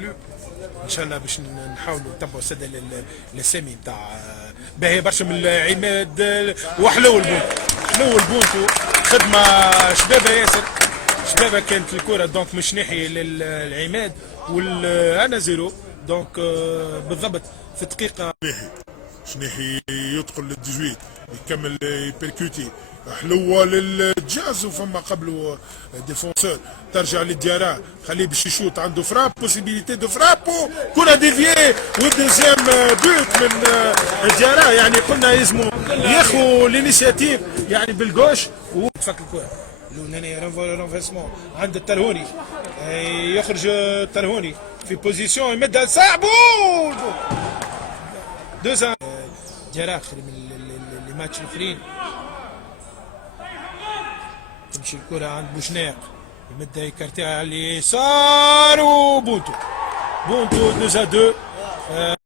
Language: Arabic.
ان شاء الله باش نحاولوا نتبعوا السد السامي نتاع باهي برشا من عماد وحلو البونت. حلو البونت خدمه شبابه ياسر. شبابه كانت الكره دونك مش ناحيه للعماد وانا زيرو دونك بالضبط في دقيقه باهي شناحي يدخل للدجويت يكمل يبركوتي حلوه للجاز وفما قبله ديفونسور ترجع للديارة خليه باش يشوط عنده فراب بوسيبيليتي دو فراب كره ديفيي والدوزيام بوت من الديارة يعني قلنا يلزموا ياخذوا الانيشيتيف يعني بالجوش وتفك الكره لوناني رونفيسمون عند الترهوني يخرج الترهوني في بوزيسيون يمدها صعب دوزا جراخ من الماتش الاخرين تمشي الكره عند بوشناق يمدها يكارتيها على اليسار وبونتو دوزا دو